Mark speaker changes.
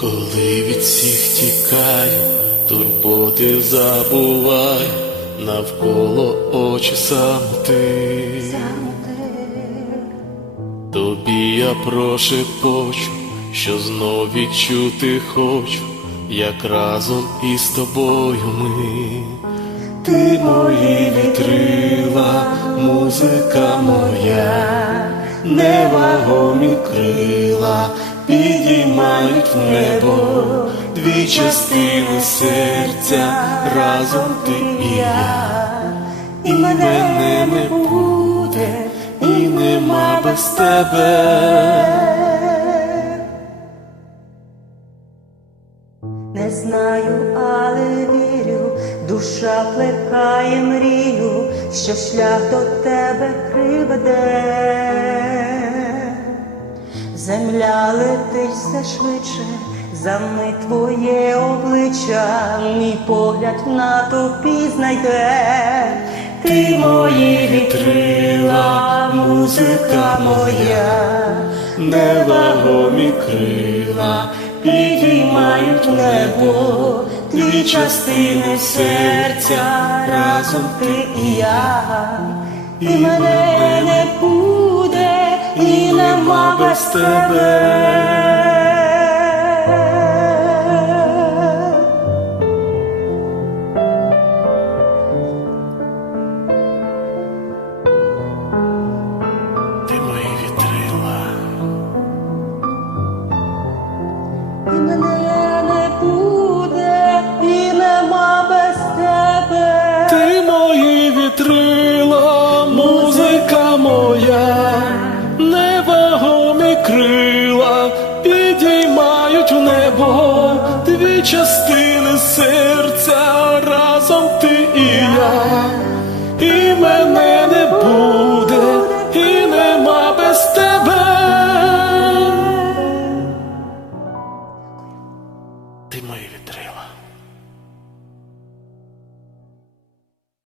Speaker 1: Коли від всіх тікаю, турботи забуваю, навколо очі самоти. Тобі я прошепочу, що знов відчути хочу, як разом із тобою ми. Ти мої вітрила, музика моя, невагомі крила підіймають в небо дві частини серця, разом ти і я, і мене не буде, і нема без тебе.
Speaker 2: Не знаю, але вірю, душа плекає мрію, що шлях до тебе приведе. Земля летить все швидше, за мить твоє обличчя, мій погляд в натовпі знайде. Ти мої вітрила, музика моя,
Speaker 1: невагомі крила підіймають небо дві частини серця, разом ти і я,
Speaker 2: і мене не буде, і нема без тебе.
Speaker 1: серця разом ти і я,
Speaker 2: і мене не буде, і нема без тебе.
Speaker 1: Ти мої вітрила.